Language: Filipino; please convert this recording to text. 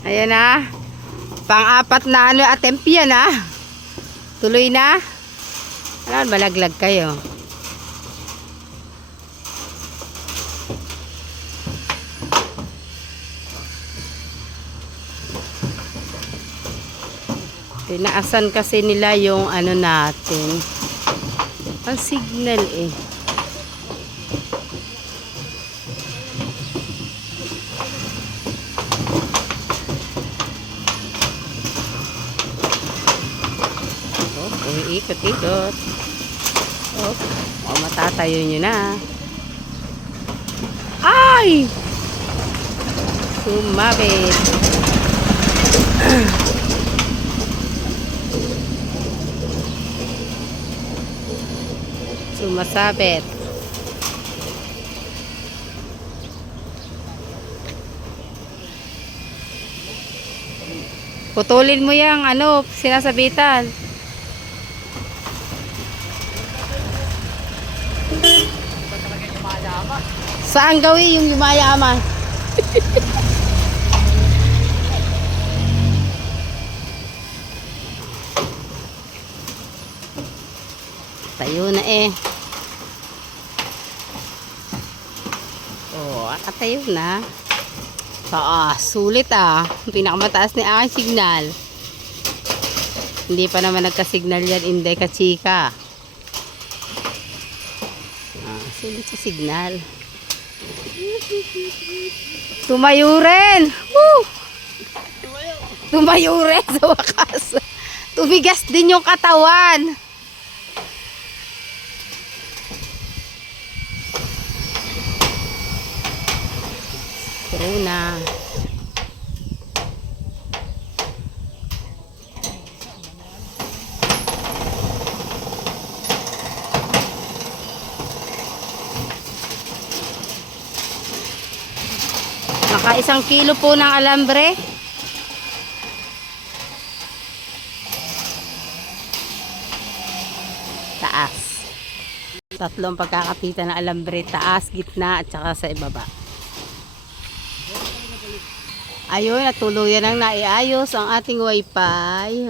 Ayan na. Pang-apat na attempt yan Tuloy na. Ano, malaglag kayo. Tinaasan kasi nila yung ano natin. Ang signal Umiikot-ikot. Matatayo nyo na. Ay! Sumabit. Sumasabit. Putulin mo yung sinasabitan. Saan gawin yung yumayaman? Tayo na nakatayo na. Sulit pinakamataas ni aking signal. Hindi pa naman nagka-signal yan, Inday Kachika. Sulit sa signal. Tumayo rin. Woo! Tumayo rin sa wakas. Tumigas din yung katawan. Corona. Naka 1 kilo po ng alambre. Taas. 3 pagkakapitan ng alambre. Taas, gitna, at saka sa ibaba. Ayun, natuluyan ang naiayos ang ating wifi.